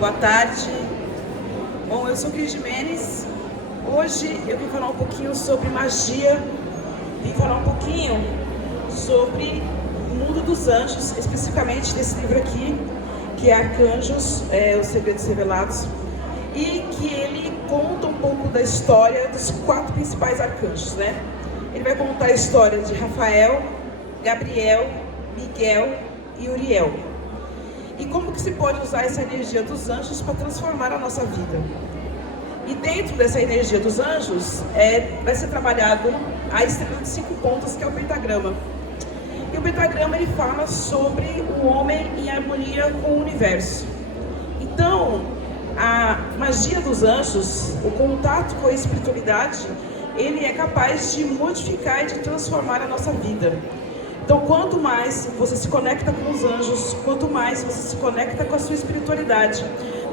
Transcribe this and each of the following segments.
Boa tarde. Bom, eu sou Cris Jimenez. Hoje eu vim falar um pouquinho sobre magia, vim falar um pouquinho sobre o mundo dos anjos, especificamente desse livro aqui, que é Arcanjos, Os Segredos Revelados, e que ele conta um pouco da história dos 4 principais arcanjos, né? Ele vai contar a história de Rafael, Gabriel, Miguel e Uriel. E como que se pode usar essa energia dos anjos para transformar a nossa vida. E dentro dessa energia dos anjos, vai ser trabalhado a estrela de 5 pontas, que é o pentagrama. E o pentagrama, ele fala sobre o homem em harmonia com o universo. Então, a magia dos anjos, o contato com a espiritualidade, ele é capaz de modificar e de transformar a nossa vida. Então, quanto mais você se conecta com os anjos, quanto mais você se conecta com a sua espiritualidade,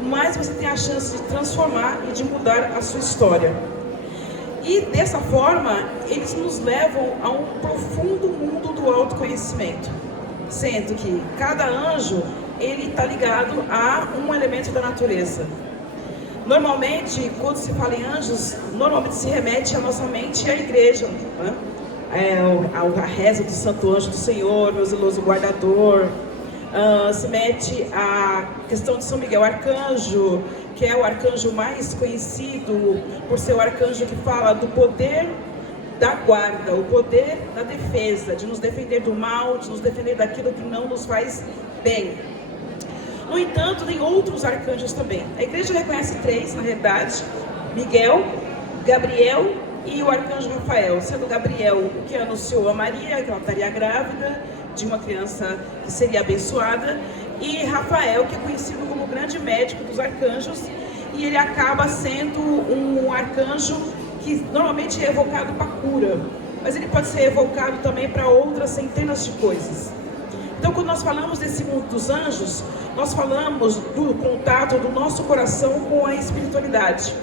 mais você tem a chance de transformar e de mudar a sua história. E dessa forma, eles nos levam a um profundo mundo do autoconhecimento, sendo que cada anjo, ele está ligado a um elemento da natureza. Normalmente, quando se fala em anjos, normalmente se remete à nossa mente e à igreja, né? A reza do Santo Anjo do Senhor, meu zeloso guardador, se mete a questão de São Miguel Arcanjo, que é o arcanjo mais conhecido por ser o arcanjo que fala do poder da guarda, o poder da defesa, de nos defender do mal, de nos defender daquilo que não nos faz bem. No entanto, tem outros arcanjos também. A igreja reconhece 3, na realidade: Miguel, Gabriel e o arcanjo Rafael, sendo Gabriel o que anunciou a Maria que ela estaria grávida de uma criança que seria abençoada, e Rafael, que é conhecido como o grande médico dos arcanjos, e ele acaba sendo um arcanjo que normalmente é evocado para cura, mas ele pode ser evocado também para outras centenas de coisas. Então, quando nós falamos desse mundo dos anjos, nós falamos do contato do nosso coração com a espiritualidade.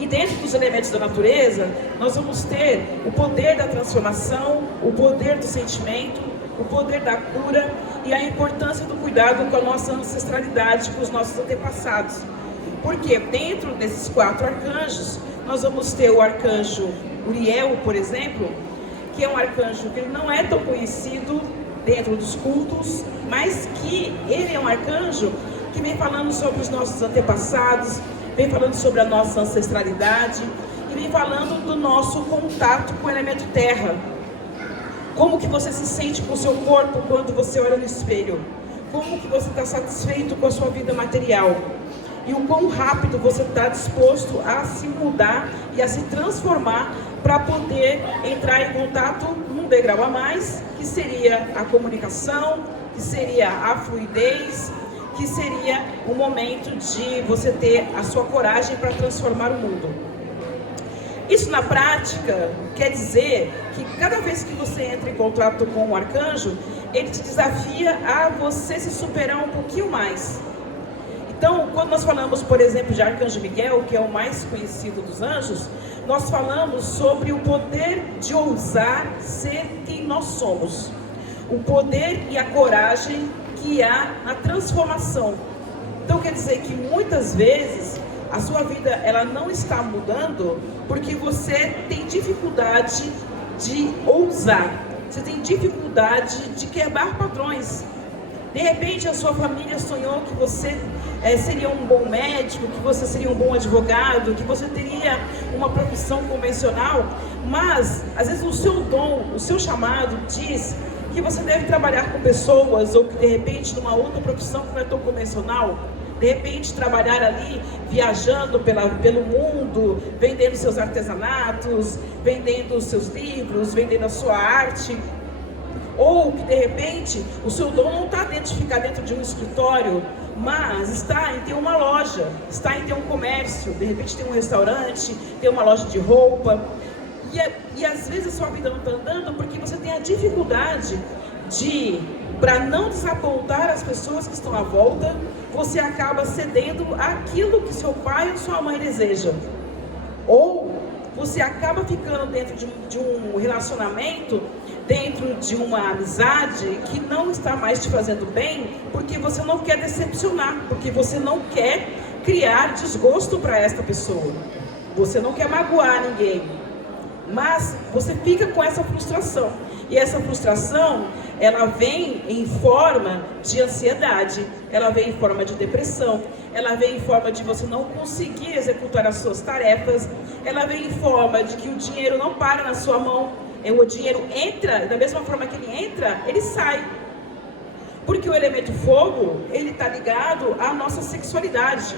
E dentro dos elementos da natureza, nós vamos ter o poder da transformação, o poder do sentimento, o poder da cura e a importância do cuidado com a nossa ancestralidade, com os nossos antepassados. Porque dentro desses 4 arcanjos, nós vamos ter o arcanjo Uriel, por exemplo, que é um arcanjo que ele não é tão conhecido dentro dos cultos, mas que ele é um arcanjo que vem falando sobre os nossos antepassados, vem falando sobre a nossa ancestralidade e vem falando do nosso contato com o elemento terra. Como que você se sente com o seu corpo quando você olha no espelho? Como que você está satisfeito com a sua vida material? E o quão rápido você está disposto a se mudar e a se transformar para poder entrar em contato num degrau a mais, que seria a comunicação, que seria a fluidez, que seria o momento de você ter a sua coragem para transformar o mundo. Isso na prática quer dizer que cada vez que você entra em contato com o arcanjo, ele te desafia a você se superar um pouquinho mais. Então, quando nós falamos, por exemplo, de Arcanjo Miguel, que é o mais conhecido dos anjos, nós falamos sobre o poder de ousar ser quem nós somos. O poder e a coragem que há na transformação. Então, quer dizer que muitas vezes a sua vida ela não está mudando porque você tem dificuldade de ousar. Você tem dificuldade de quebrar padrões. De repente a sua família sonhou que você seria um bom médico, que você seria um bom advogado, que você teria uma profissão convencional, mas às vezes o seu dom, o seu chamado diz que você deve trabalhar com pessoas, ou que de repente numa outra profissão que não é tão convencional, de repente trabalhar ali viajando pelo mundo, vendendo seus artesanatos, vendendo os seus livros, vendendo a sua arte. Ou que de repente o seu dom não está dentro de ficar dentro de um escritório, mas está em ter uma loja, está em ter um comércio, de repente tem um restaurante, tem uma loja de roupa. E às vezes a sua vida não está andando porque você tem a dificuldade de, para não desapontar as pessoas que estão à volta, você acaba cedendo àquilo que seu pai ou sua mãe desejam. Ou você acaba ficando dentro de um relacionamento dentro de uma amizade que não está mais te fazendo bem, porque você não quer decepcionar, porque você não quer criar desgosto para esta pessoa. Você não quer magoar ninguém, mas você fica com essa frustração. E essa frustração, ela vem em forma de ansiedade, ela vem em forma de depressão, ela vem em forma de você não conseguir executar as suas tarefas, ela vem em forma de que o dinheiro não para na sua mão, o dinheiro entra, da mesma forma que ele entra, ele sai. Porque o elemento fogo, ele está ligado à nossa sexualidade.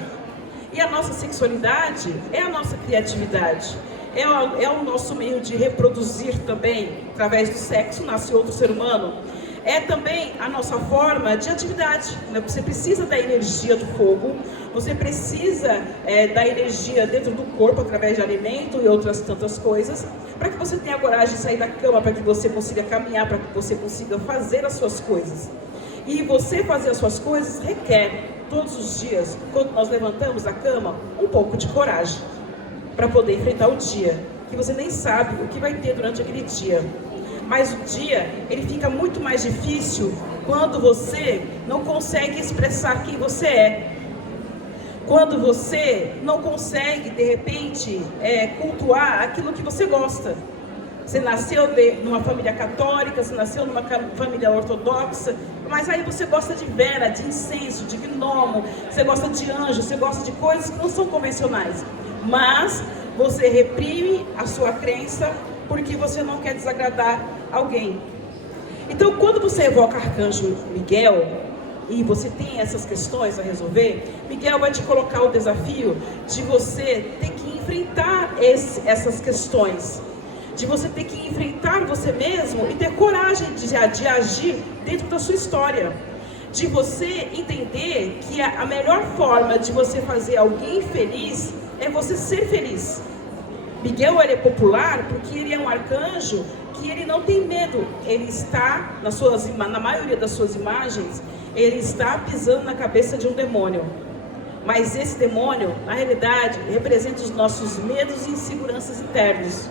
E a nossa sexualidade é a nossa criatividade. É o nosso meio de reproduzir também, através do sexo, nasce outro ser humano. É também a nossa forma de atividade, né? Você precisa da energia do fogo, você precisa da energia dentro do corpo, através de alimento e outras tantas coisas, para que você tenha coragem de sair da cama, para que você consiga caminhar, para que você consiga fazer as suas coisas. E você fazer as suas coisas requer, todos os dias, quando nós levantamos da cama, um pouco de coragem, para poder enfrentar o dia, que você nem sabe o que vai ter durante aquele dia. Mas o dia, ele fica muito mais difícil quando você não consegue expressar quem você é. Quando você não consegue, de repente, cultuar aquilo que você gosta. Você nasceu numa família católica, você nasceu numa família ortodoxa, mas aí você gosta de vela, de incenso, de gnomo, você gosta de anjo, você gosta de coisas que não são convencionais. Mas você reprime a sua crença porque você não quer desagradar alguém. Então, quando você evoca Arcanjo Miguel e você tem essas questões a resolver, Miguel vai te colocar o desafio de você ter que enfrentar essas questões, de você ter que enfrentar você mesmo e ter coragem de agir dentro da sua história, de você entender que a melhor forma de você fazer alguém feliz é você ser feliz. Miguel, ele é popular porque ele é um arcanjo que ele não tem medo. Ele está, na maioria das suas imagens, ele está pisando na cabeça de um demônio. Mas esse demônio, na realidade, representa os nossos medos e inseguranças internos.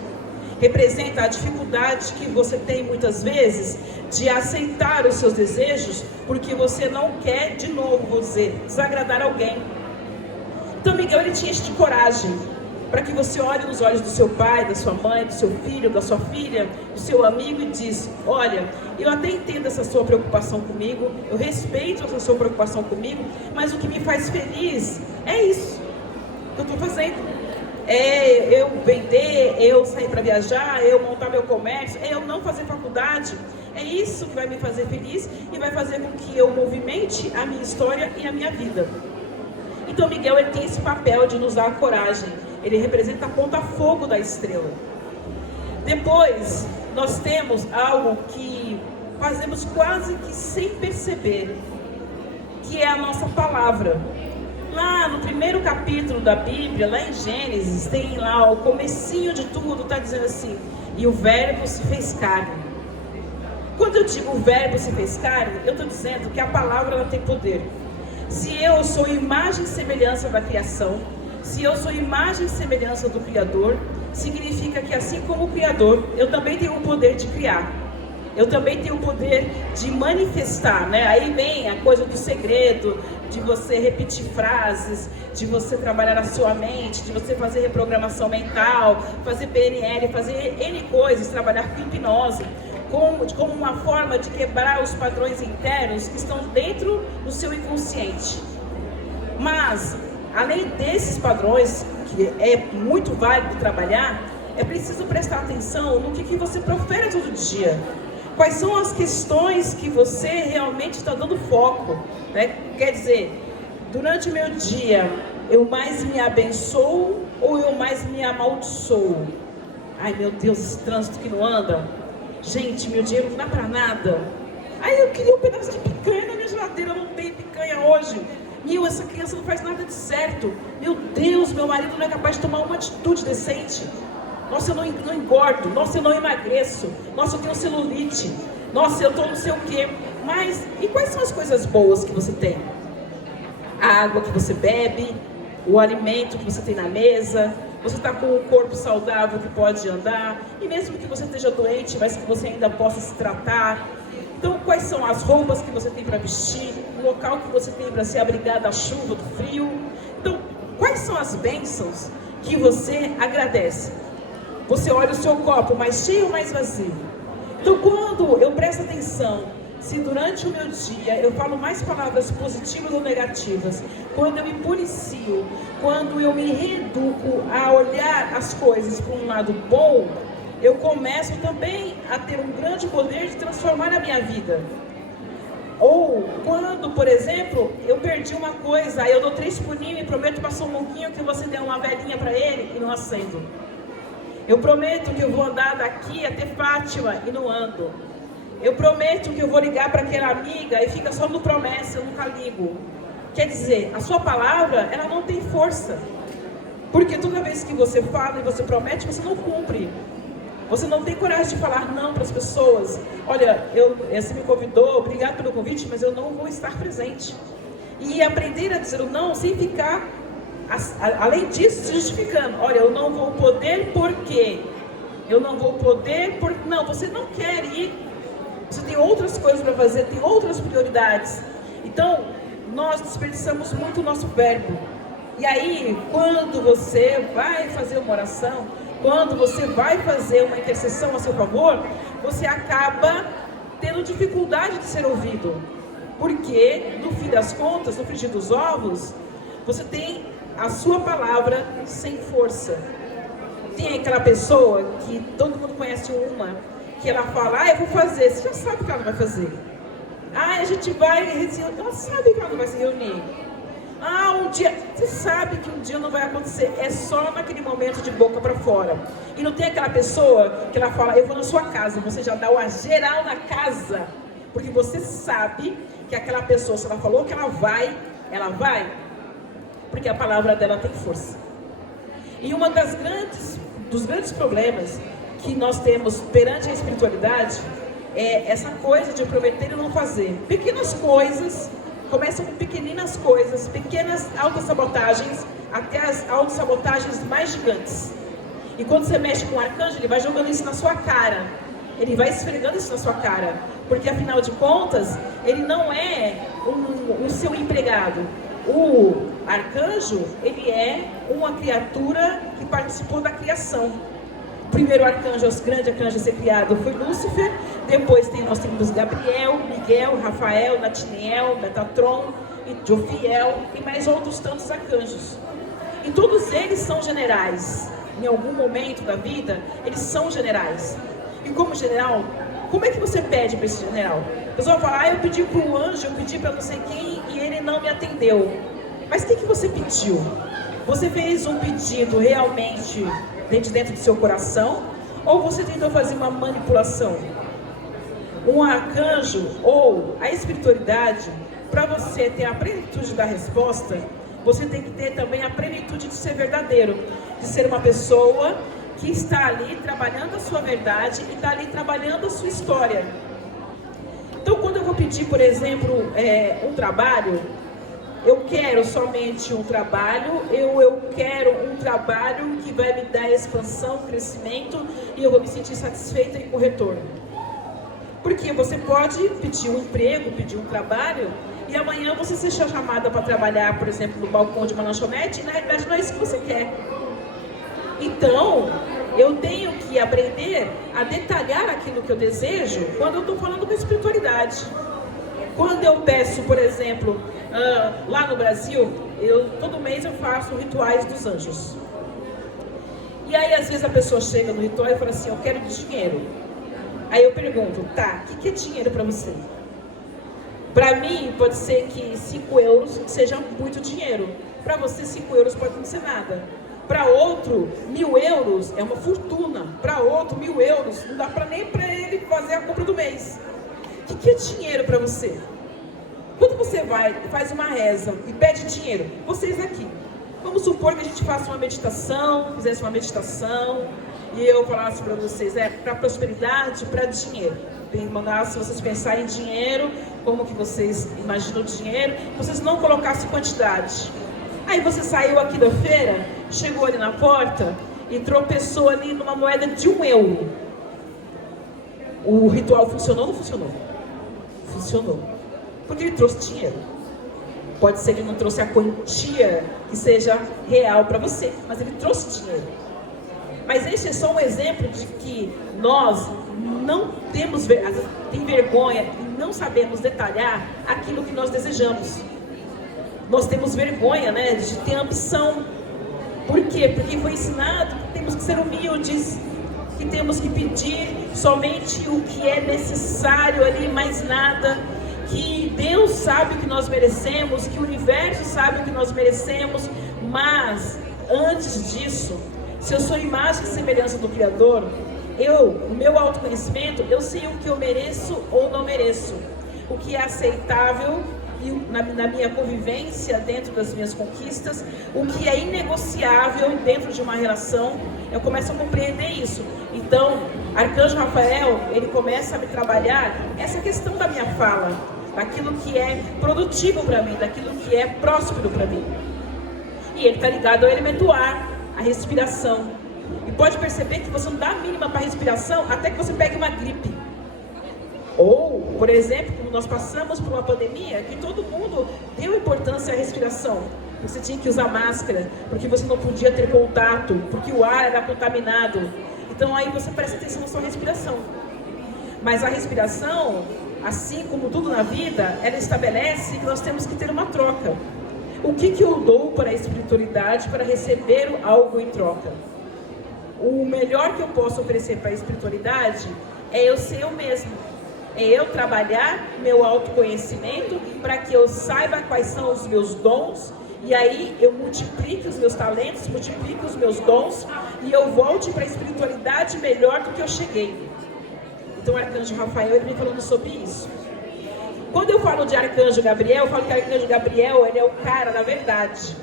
Representa a dificuldade que você tem muitas vezes de aceitar os seus desejos, porque você não quer, de novo, vou dizer, desagradar alguém. Então Miguel, ele te enche de coragem, para que você olhe nos olhos do seu pai, da sua mãe, do seu filho, da sua filha, do seu amigo e diz: olha, eu até entendo essa sua preocupação comigo, eu respeito essa sua preocupação comigo, mas o que me faz feliz é isso que eu estou fazendo. É eu vender, eu sair para viajar, eu montar meu comércio, é eu não fazer faculdade. É isso que vai me fazer feliz e vai fazer com que eu movimente a minha história e a minha vida. Então Miguel, ele tem esse papel de nos dar a coragem. Ele representa a ponta-fogo da estrela. Depois, nós temos algo que fazemos quase que sem perceber, que é a nossa palavra. Lá no primeiro capítulo da Bíblia, lá em Gênesis, tem lá o comecinho de tudo, está dizendo assim: e o verbo se fez carne. Quando eu digo o verbo se fez carne, eu estou dizendo que a palavra, ela tem poder. Se eu sou imagem e semelhança da criação, se eu sou imagem e semelhança do Criador, significa que assim como o Criador, eu também tenho o poder de criar. Eu também tenho o poder de manifestar, né? Aí vem a coisa do segredo, de você repetir frases, de você trabalhar na sua mente, de você fazer reprogramação mental, fazer PNL, fazer N coisas, trabalhar com hipnose, como uma forma de quebrar os padrões internos que estão dentro do seu inconsciente. Mas, além desses padrões, que é muito válido trabalhar, é preciso prestar atenção no que você profere todo dia. Quais são as questões que você realmente está dando foco, né? Quer dizer, durante o meu dia, eu mais me abençoo ou eu mais me amaldiçoo? Ai meu Deus, esse trânsito que não anda. Gente, meu dinheiro não dá pra nada. Ai, eu queria um pedaço de picanha na minha geladeira, não tem picanha hoje. Meu, essa criança não faz nada de certo. Meu Deus, meu marido não é capaz de tomar uma atitude decente. Nossa, eu não engordo. Nossa, eu não emagreço. Nossa, eu tenho celulite. Nossa, eu tô não sei o quê. Mas, e quais são as coisas boas que você tem? A água que você bebe, o alimento que você tem na mesa, você está com um corpo saudável que pode andar, e mesmo que você esteja doente, mas que você ainda possa se tratar. Então, quais são as roupas que você tem para vestir, o local que você tem para se abrigar da chuva, do frio? Então, quais são as bênçãos que você agradece? Você olha o seu copo mais cheio ou mais vazio? Então, quando eu presto atenção, se durante o meu dia eu falo mais palavras positivas ou negativas, quando eu me policio, quando eu me reeduco a olhar as coisas por um lado bom, eu começo também a ter um grande poder de transformar a minha vida. Ou quando, por exemplo, eu perdi uma coisa, aí eu dou 3 pulinhos e prometo para São Monquinho que eu vou acender uma velhinha para ele e não acendo. Eu prometo que eu vou andar daqui até Fátima e não ando. Eu prometo que eu vou ligar para aquela amiga e fica só no promessa, eu nunca ligo. Quer dizer, a sua palavra, ela não tem força. Porque toda vez que você fala e você promete, você não cumpre. Você não tem coragem de falar não para as pessoas. Olha, você me convidou, obrigado pelo convite, mas eu não vou estar presente. E aprender a dizer o não sem ficar, além disso, se justificando. Olha, eu não vou poder porque... Eu não vou poder porque... Não, você não quer ir. Você tem outras coisas para fazer, tem outras prioridades. Então, nós desperdiçamos muito o nosso verbo. E aí, quando você vai fazer uma oração, quando você vai fazer uma intercessão a seu favor, você acaba tendo dificuldade de ser ouvido. Porque, no fim das contas, no frigir dos ovos, você tem a sua palavra sem força. Tem aquela pessoa que todo mundo conhece uma, que ela fala, eu vou fazer, você já sabe que ela não vai fazer. A gente vai, ela sabe que ela não vai se reunir. Um dia, você sabe que um dia não vai acontecer, é só naquele momento de boca para fora. E não tem aquela pessoa que ela fala, eu vou na sua casa, você já dá uma geral na casa, porque você sabe que aquela pessoa, se ela falou que ela vai, porque a palavra dela tem força. E uma dos grandes problemas que nós temos perante a espiritualidade é essa coisa de prometer e não fazer. Pequenas coisas, começam com pequeninas coisas, pequenas autossabotagens, até as autossabotagens mais gigantes. E quando você mexe com o arcanjo, ele vai jogando isso na sua cara. Ele vai esfregando isso na sua cara. Porque afinal de contas, ele não é o seu empregado. O arcanjo, ele é uma criatura que participou da criação. O primeiro arcanjo, o grande arcanjo a ser criado foi Lúcifer. Depois nós temos Gabriel, Miguel, Rafael, Natiniel, Metatron, e Jofiel e mais outros tantos arcanjos. E todos eles são generais. Em algum momento da vida, eles são generais. E como general, como é que você pede para esse general? A pessoa fala, eu pedi para o anjo, eu pedi para não sei quem e ele não me atendeu. Mas o que você pediu? Você fez um pedido realmente dentro do seu coração? Ou você tentou fazer uma manipulação? Um arcanjo ou a espiritualidade, para você ter a plenitude da resposta, você tem que ter também a plenitude de ser verdadeiro, de ser uma pessoa que está ali trabalhando a sua verdade e está ali trabalhando a sua história. Então, quando eu vou pedir, por exemplo, um trabalho, eu quero somente um trabalho, eu quero um trabalho que vai me dar expansão, crescimento, e eu vou me sentir satisfeita e com retorno. Porque você pode pedir um emprego, pedir um trabalho, e amanhã você seja chamada para trabalhar, por exemplo, no balcão de uma lanchonete, e na realidade não é isso que você quer. Então, eu tenho que aprender a detalhar aquilo que eu desejo quando eu estou falando com a espiritualidade. Quando eu peço, por exemplo, lá no Brasil, todo mês eu faço rituais dos anjos. E aí, às vezes, a pessoa chega no ritual e fala assim, eu quero dinheiro. Aí eu pergunto, tá, o que é dinheiro para você? Para mim, pode ser que 5 euros seja muito dinheiro. Para você, 5 euros pode não ser nada. Para outro, 1.000 euros é uma fortuna. Para outro, 1.000 euros não dá nem para ele fazer a compra do mês. O que é dinheiro para você? Quando você faz uma reza e pede dinheiro, vocês aqui, vamos supor que a gente faça uma meditação, fizesse uma meditação, e eu falasse para vocês, para prosperidade, para dinheiro. Mandasse vocês pensarem em dinheiro, como que vocês imaginam o dinheiro, vocês não colocassem quantidade. Aí você saiu aqui da feira, chegou ali na porta e tropeçou ali numa moeda de €1. O ritual funcionou ou não funcionou? Funcionou. Porque ele trouxe dinheiro. Pode ser que ele não trouxe a quantia que seja real para você, mas ele trouxe dinheiro. Mas esse é só um exemplo de que nós não temos tem vergonha e não sabemos detalhar aquilo que nós desejamos. Nós temos vergonha, né, de ter ambição. Por quê? Porque foi ensinado que temos que ser humildes, que temos que pedir somente o que é necessário ali, mais nada. Que Deus sabe o que nós merecemos, que o universo sabe o que nós merecemos, mas antes disso, se eu sou imagem e semelhança do Criador, o meu autoconhecimento, eu sei o que eu mereço ou não mereço, o que é aceitável e na minha convivência dentro das minhas conquistas, o que é inegociável dentro de uma relação, eu começo a compreender isso. Então, Arcanjo Rafael, ele começa a me trabalhar essa questão da minha fala, daquilo que é produtivo para mim, daquilo que é próspero para mim. E ele está ligado ao elemento ar, a respiração. E pode perceber que você não dá a mínima para a respiração até que você pegue uma gripe. Ou, por exemplo, como nós passamos por uma pandemia, que todo mundo deu importância à respiração. Você tinha que usar máscara, porque você não podia ter contato, porque o ar era contaminado. Então aí você presta atenção na sua respiração. Mas a respiração, assim como tudo na vida, ela estabelece que nós temos que ter uma troca. O que eu dou para a espiritualidade para receber algo em troca? O melhor que eu posso oferecer para a espiritualidade é eu ser eu mesmo. É eu trabalhar meu autoconhecimento para que eu saiba quais são os meus dons e aí eu multiplique os meus talentos, multiplique os meus dons e eu volte para a espiritualidade melhor do que eu cheguei. Então o Arcanjo Rafael, ele vem falando sobre isso. Quando eu falo de Arcanjo Gabriel, eu falo que Arcanjo Gabriel, ele é o cara da verdade.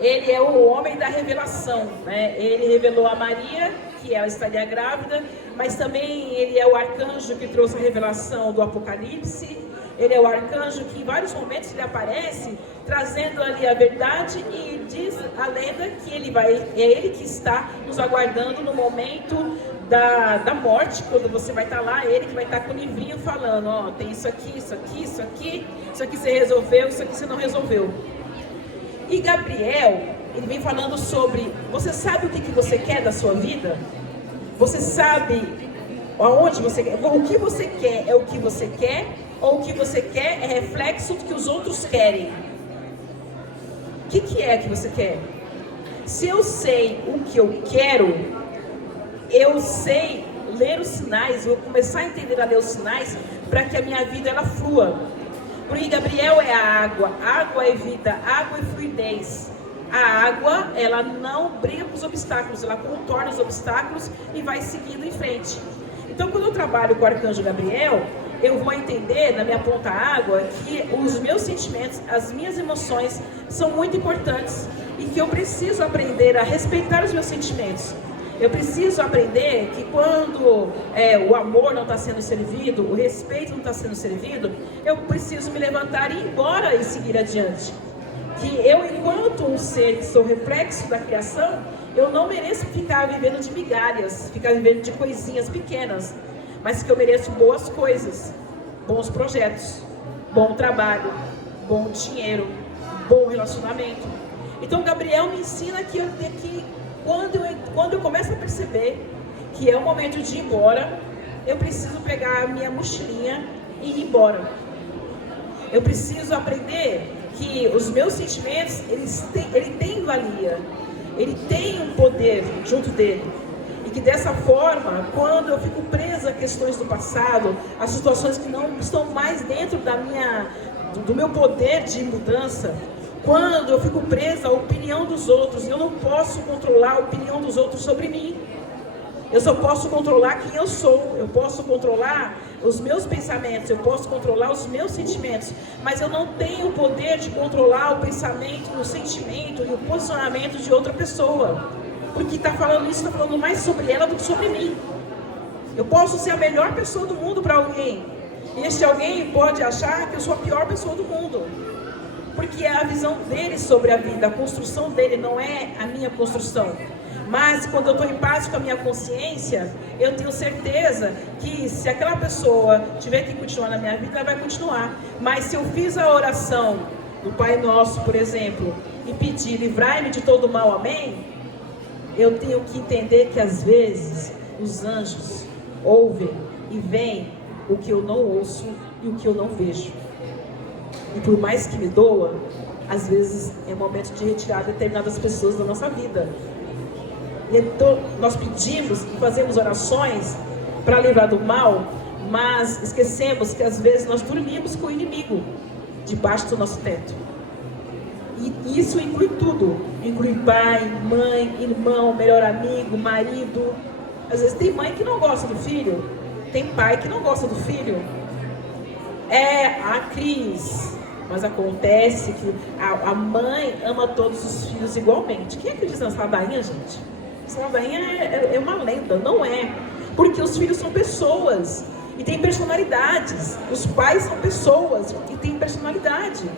Ele é o homem da revelação, né? Ele revelou a Maria que ela estaria grávida, mas também ele é o arcanjo que trouxe a revelação do Apocalipse. Ele é o arcanjo que em vários momentos ele aparece trazendo ali a verdade e diz a lenda que é ele que está nos aguardando no momento da morte, quando você vai estar lá, ele que vai estar com o livrinho falando, ó, tem isso aqui, isso aqui, isso aqui, isso aqui você resolveu, isso aqui você não resolveu. E Gabriel, ele vem falando sobre, você sabe o que você quer da sua vida? Você sabe aonde você quer? O que você quer é o que você quer? Ou o que você quer é reflexo do que os outros querem? O que é que você quer? Se eu sei o que eu quero, eu sei ler os sinais, eu vou começar a entender a ler os sinais para que a minha vida ela flua. Porque Gabriel é a água é vida, água é fluidez. A água, ela não briga com os obstáculos, ela contorna os obstáculos e vai seguindo em frente. Então, quando eu trabalho com o Arcanjo Gabriel, eu vou entender na minha ponta água que os meus sentimentos, as minhas emoções são muito importantes e que eu preciso aprender a respeitar os meus sentimentos. Eu preciso aprender que quando o amor não está sendo servido, o respeito não está sendo servido, eu preciso me levantar e ir embora e seguir adiante. Que eu, enquanto um ser que sou reflexo da criação, eu não mereço ficar vivendo de migalhas, ficar vivendo de coisinhas pequenas, mas que eu mereço boas coisas, bons projetos, bom trabalho, bom dinheiro, bom relacionamento. Então Gabriel me ensina que eu tenho que quando eu começo a perceber que é o momento de ir embora, eu preciso pegar a minha mochilinha e ir embora. Eu preciso aprender que os meus sentimentos, ele tem valia, ele tem um poder junto dele. E que dessa forma, quando eu fico presa a questões do passado, a situações que não estão mais dentro do meu poder de mudança, quando eu fico presa à opinião dos outros, eu não posso controlar a opinião dos outros sobre mim. Eu só posso controlar quem eu sou, eu posso controlar os meus pensamentos, eu posso controlar os meus sentimentos, mas eu não tenho o poder de controlar o pensamento, o sentimento e o posicionamento de outra pessoa. Porque está falando isso, está falando mais sobre ela do que sobre mim. Eu posso ser a melhor pessoa do mundo para alguém, e este alguém pode achar que eu sou a pior pessoa do mundo. porque é a visão dele sobre a vida, a construção dele não é a minha construção. Mas quando eu estou em paz com a minha consciência, eu tenho certeza que se aquela pessoa tiver que continuar na minha vida, ela vai continuar. Mas se eu fiz a oração do Pai Nosso, por exemplo, e pedir, livrai-me de todo mal, amém? Eu tenho que entender que às vezes os anjos ouvem e veem o que eu não ouço e o que eu não vejo. E por mais que me doa, às vezes é momento de retirar determinadas pessoas da nossa vida. Então, nós pedimos e fazemos orações para livrar do mal, mas esquecemos que às vezes nós dormimos com o inimigo debaixo do nosso teto. E isso inclui tudo. Inclui pai, mãe, irmão, melhor amigo, marido. Às vezes tem mãe que não gosta do filho, tem pai que não gosta do filho. É a crise. Mas acontece que a mãe ama todos os filhos igualmente. Quem acredita nessa ladainha, gente? Essa ladainha é uma lenda, não é. Porque os filhos são pessoas e têm personalidades. Os pais são pessoas e têm personalidade.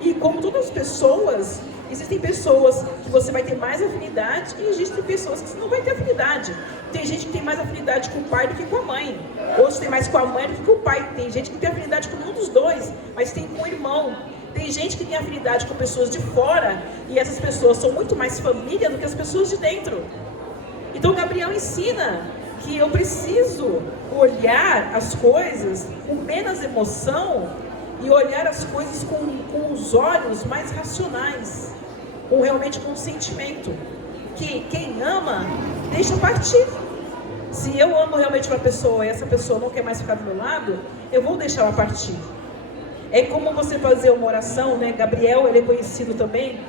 E como todas as pessoas, existem pessoas que você vai ter mais afinidade e existem pessoas que você não vai ter afinidade. Tem gente que tem mais afinidade com o pai do que com a mãe. Outros tem mais com a mãe do que com o pai. Tem gente que tem afinidade com um dos dois, mas tem com o irmão. Tem gente que tem afinidade com pessoas de fora e essas pessoas são muito mais família do que as pessoas de dentro. Então Gabriel ensina que eu preciso olhar as coisas com menos emoção e olhar as coisas com os olhos mais racionais, realmente com sentimento. Que quem ama, deixa partir. Se eu amo realmente uma pessoa e essa pessoa não quer mais ficar do meu lado, eu vou deixar ela partir. É como você fazer uma oração, né? Gabriel, ele é conhecido também,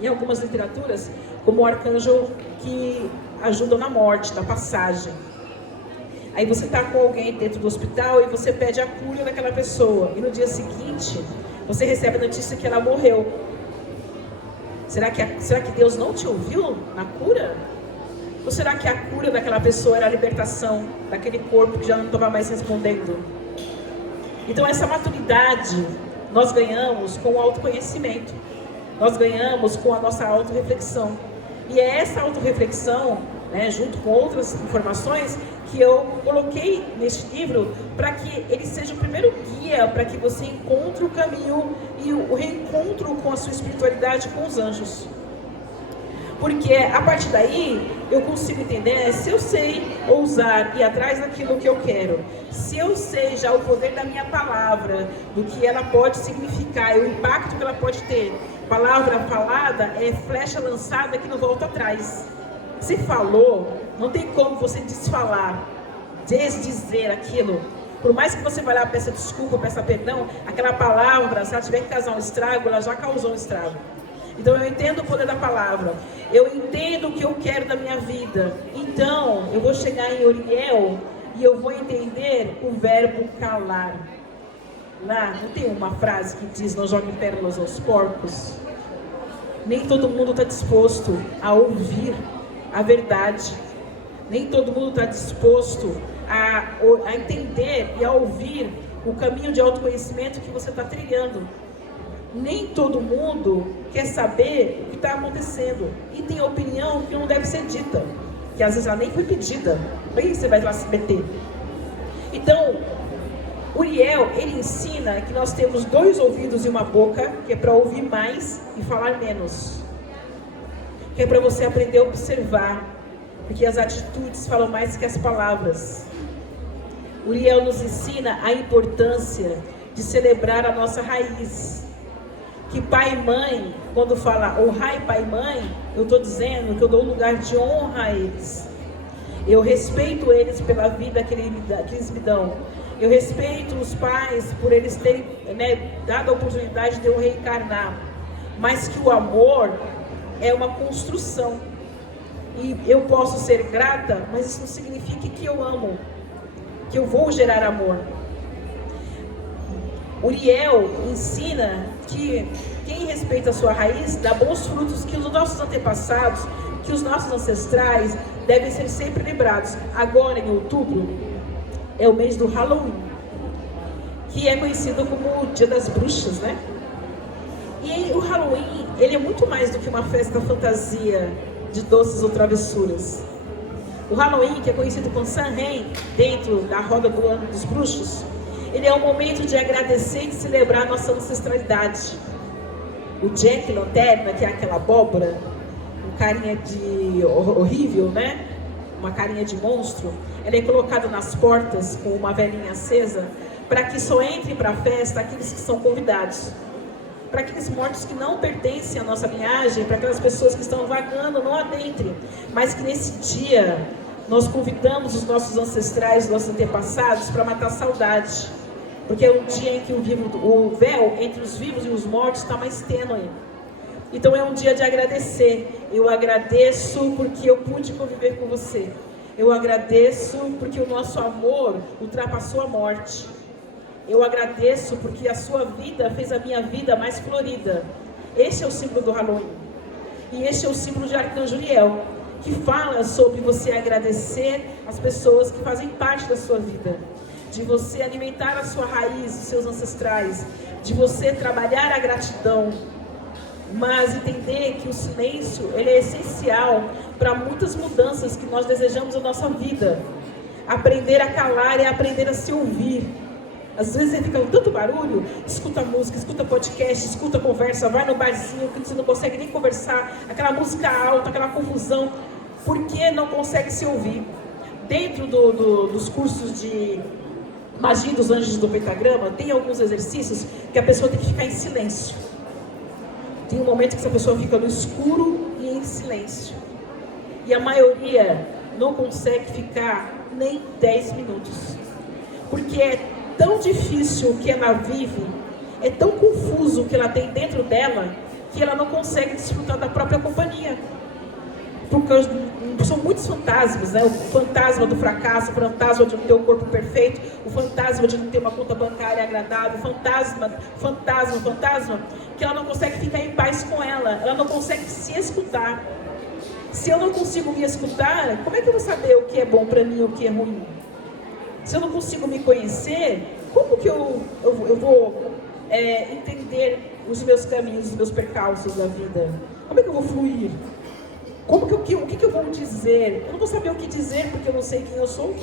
em algumas literaturas, como o arcanjo que ajuda na morte, na passagem. Aí você está com alguém dentro do hospital e você pede a cura daquela pessoa. E no dia seguinte, você recebe a notícia que ela morreu. Será que Deus não te ouviu na cura? Ou será que a cura daquela pessoa era a libertação daquele corpo que já não estava mais respondendo? Então essa maturidade nós ganhamos com o autoconhecimento. Nós ganhamos com a nossa autorreflexão. E é essa autorreflexão, né, junto com outras informações, que eu coloquei neste livro para que ele seja o primeiro guia para que você encontre o caminho e o reencontro com a sua espiritualidade, com os anjos. Porque a partir daí eu consigo entender se eu sei ousar ir atrás daquilo que eu quero, se eu sei já o poder da minha palavra, do que ela pode significar, o impacto que ela pode ter. Palavra falada é flecha lançada que não volta atrás. Se falou, não tem como você desfalar, desdizer aquilo. Por mais que você vá lá, peça desculpa, peça perdão, aquela palavra, se ela tiver que causar um estrago, ela já causou um estrago. Então eu entendo o poder da palavra, eu entendo o que eu quero da minha vida. Então eu vou chegar em Uriel e eu vou entender o verbo calar. Lá não tem uma frase que diz: não jogue pérolas aos porcos? Nem todo mundo está disposto a ouvir a verdade. Nem todo mundo está disposto a entender e a ouvir o caminho de autoconhecimento que você está trilhando. Nem todo mundo quer saber o que está acontecendo. E tem opinião que não deve ser dita, que às vezes ela nem foi pedida. Por que você vai lá se meter? Então, Uriel, ele ensina que nós temos 2 ouvidos e uma boca, que é para ouvir mais e falar menos. Que é para você aprender a observar, porque as atitudes falam mais que as palavras. Uriel nos ensina a importância de celebrar a nossa raiz. Que pai e mãe, quando fala honrai pai e mãe, eu estou dizendo que eu dou um lugar de honra a eles. Eu respeito eles pela vida que eles me dão. Eu respeito os pais por eles terem, né, dado a oportunidade de eu reencarnar. Mas que o amor é uma construção. E eu posso ser grata, mas isso não significa que eu amo, que eu vou gerar amor. Uriel ensina que quem respeita a sua raiz dá bons frutos, que os nossos antepassados, que os nossos ancestrais devem ser sempre lembrados. Agora, em outubro, é o mês do Halloween, que é conhecido como o Dia das Bruxas, né? E E o Halloween, ele é muito mais do que uma festa fantasia de doces ou travessuras. O Halloween, que é conhecido como Samhain, dentro da roda do ano dos bruxos, ele é um momento de agradecer e de celebrar a nossa ancestralidade. O Jack Lanterna, que é aquela abóbora, com carinha de horrível, né? Uma carinha de monstro, ela é colocada nas portas com uma velinha acesa, para que só entrem para a festa aqueles que são convidados. Para aqueles mortos que não pertencem à nossa linhagem, para aquelas pessoas que estão vagando, não adentrem, mas que nesse dia nós convidamos os nossos ancestrais, os nossos antepassados, para matar a saudade. Porque é um dia em que o véu entre os vivos e os mortos está mais tênue. Então é um dia de agradecer. Eu agradeço porque eu pude conviver com você. Eu agradeço porque o nosso amor ultrapassou a morte. Eu agradeço porque a sua vida fez a minha vida mais florida. Este é o símbolo do Halloween. E este é o símbolo de Arcanjo Uriel, que fala sobre você agradecer as pessoas que fazem parte da sua vida. De você alimentar a sua raiz, os seus ancestrais. De você trabalhar a gratidão. Mas entender que o silêncio, ele é essencial para muitas mudanças que nós desejamos na nossa vida. Aprender a calar é aprender a se ouvir. Às vezes você fica com tanto barulho, escuta música, escuta podcast, escuta conversa, vai no barzinho que você não consegue nem conversar, aquela música alta, aquela confusão, porque não consegue se ouvir. Dentro dos cursos de magia dos anjos do pentagrama, tem alguns exercícios que a pessoa tem que ficar em silêncio. Tem um momento que essa pessoa fica no escuro e em silêncio. E a maioria não consegue ficar nem 10 minutos. Porque é tão difícil o que ela vive, é tão confuso o que ela tem dentro dela, que ela não consegue desfrutar da própria companhia. Porque são muitos fantasmas, né? O fantasma do fracasso, o fantasma de não ter o corpo perfeito, o fantasma de não ter uma conta bancária agradável, fantasma, que ela não consegue ficar em paz com ela não consegue se escutar. Se eu não consigo me escutar, como é que eu vou saber o que é bom para mim e o que é ruim? Se eu não consigo me conhecer, como que eu vou entender os meus caminhos, os meus percalços da vida? Como é que eu vou fluir? O que eu vou dizer? Eu não vou saber o que dizer porque eu não sei quem eu sou.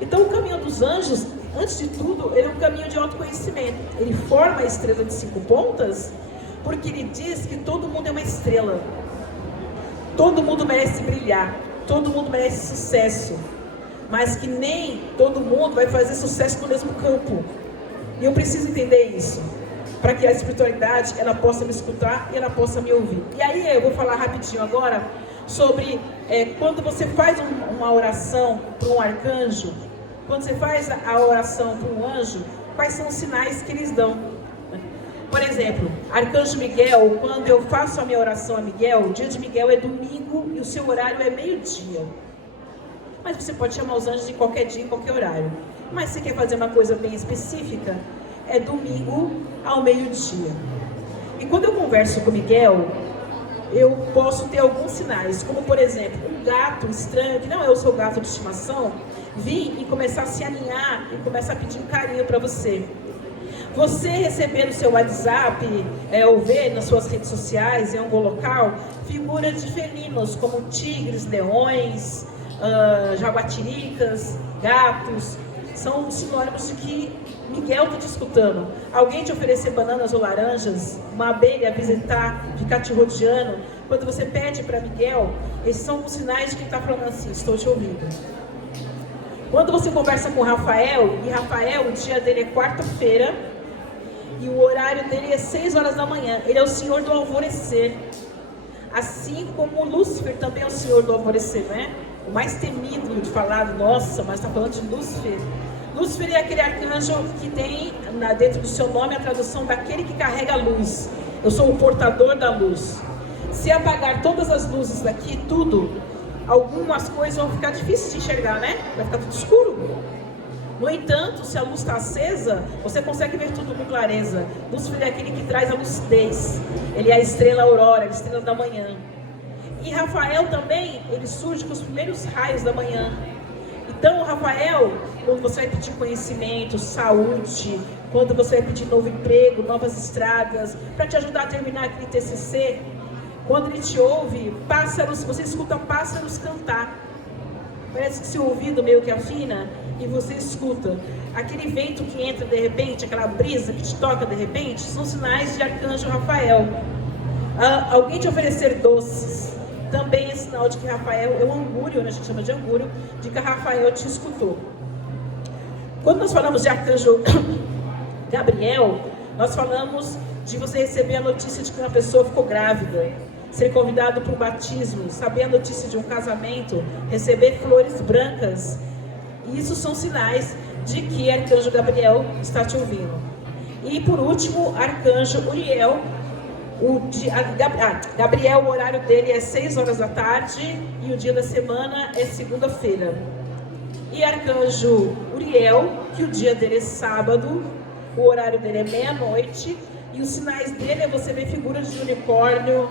Então o caminho dos anjos, antes de tudo, ele é um caminho de autoconhecimento. Ele forma a estrela de 5 pontas porque ele diz que todo mundo é uma estrela. Todo mundo merece brilhar. Todo mundo merece sucesso. Mas que nem todo mundo vai fazer sucesso no mesmo campo. E eu preciso entender isso, para que a espiritualidade, ela possa me escutar e ela possa me ouvir. E aí eu vou falar rapidinho agora sobre quando você faz uma oração para um arcanjo, quando você faz a oração para um anjo, quais são os sinais que eles dão. Por exemplo, Arcanjo Miguel, quando eu faço a minha oração a Miguel, o dia de Miguel é domingo e o seu horário é meio-dia. Mas você pode chamar os anjos em qualquer dia, em qualquer horário. Mas se você quer fazer uma coisa bem específica, é domingo ao meio-dia. E quando eu converso com Miguel, eu posso ter alguns sinais, como por exemplo, um gato estranho, que não é o seu gato de estimação, vir e começar a se alinhar e começar a pedir um carinho para você. Você receber no seu WhatsApp, ou ver nas suas redes sociais, em algum local, figuras de felinos, como tigres, leões, jaguatiricas, gatos, são sinônimos de que Miguel está te escutando. Alguém te oferecer bananas ou laranjas, uma abelha visitar, ficar te rodeando, quando você pede para Miguel, esses são os sinais de que está falando assim: estou te ouvindo. Quando você conversa com Rafael, e Rafael, o dia dele é quarta-feira, e o horário dele é 6 horas da manhã, ele é o senhor do alvorecer. Assim como Lúcifer também é o senhor do alvorecer, né? O mais temido de falar, nossa, mas está falando de Lúcifer. Lúcifer é aquele arcanjo que tem dentro do seu nome a tradução daquele que carrega a luz. Eu sou o portador da luz. Se apagar todas as luzes daqui, tudo, algumas coisas vão ficar difíceis de enxergar, né? Vai ficar tudo escuro. No entanto, se a luz está acesa, você consegue ver tudo com clareza. Lúcifer é aquele que traz a lucidez. Ele é a estrela aurora, a estrela da manhã. E Rafael também, ele surge com os primeiros raios da manhã. Então, Rafael, quando você vai pedir conhecimento, saúde, quando você vai pedir novo emprego, novas estradas, para te ajudar a terminar aquele TCC. Quando ele te ouve, pássaros, você escuta pássaros cantar. Parece que seu ouvido meio que afina e você escuta. Aquele vento que entra de repente, aquela brisa que te toca de repente, são sinais de arcanjo Rafael. Alguém te oferecer doces, também é sinal de que Rafael, é um angúrio, né? A gente chama de angúrio, de que Rafael te escutou. Quando nós falamos de arcanjo Gabriel, nós falamos de você receber a notícia de que uma pessoa ficou grávida, ser convidado para um batismo, saber a notícia de um casamento, receber flores brancas. Isso são sinais de que arcanjo Gabriel está te ouvindo. E por último, arcanjo Uriel. Gabriel, o horário dele é 6 horas da tarde e o dia da semana é segunda-feira. E arcanjo Uriel, que o dia dele é sábado, o horário dele é meia-noite, e os sinais dele é você ver figuras de unicórnio,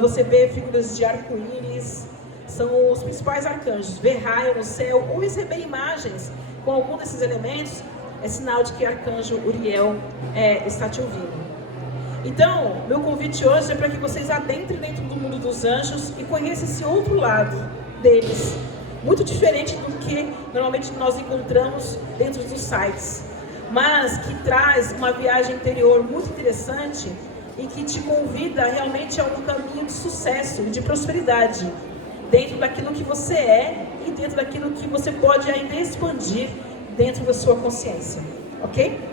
você vê figuras de arco-íris, são os principais arcanjos. Ver raio no céu ou receber imagens com algum desses elementos é sinal de que arcanjo Uriel está te ouvindo. Então, meu convite hoje é para que vocês adentrem dentro do mundo dos anjos e conheçam esse outro lado deles, muito diferente do que normalmente nós encontramos dentro dos sites, mas que traz uma viagem interior muito interessante e que te convida realmente a um caminho de sucesso e de prosperidade, dentro daquilo que você é e dentro daquilo que você pode ainda expandir dentro da sua consciência, ok?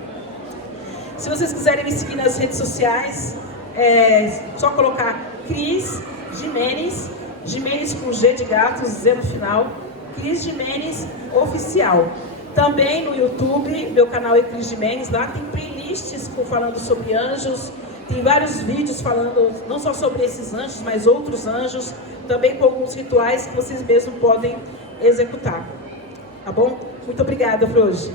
Se vocês quiserem me seguir nas redes sociais, é só colocar Cris Jimenez, Jimenez com G de gato, Z no final, Cris Jimenez Oficial. Também no YouTube, meu canal é Cris Jimenez, lá tem playlists falando sobre anjos, tem vários vídeos falando não só sobre esses anjos, mas outros anjos, também com alguns rituais que vocês mesmos podem executar. Tá bom? Muito obrigada por hoje.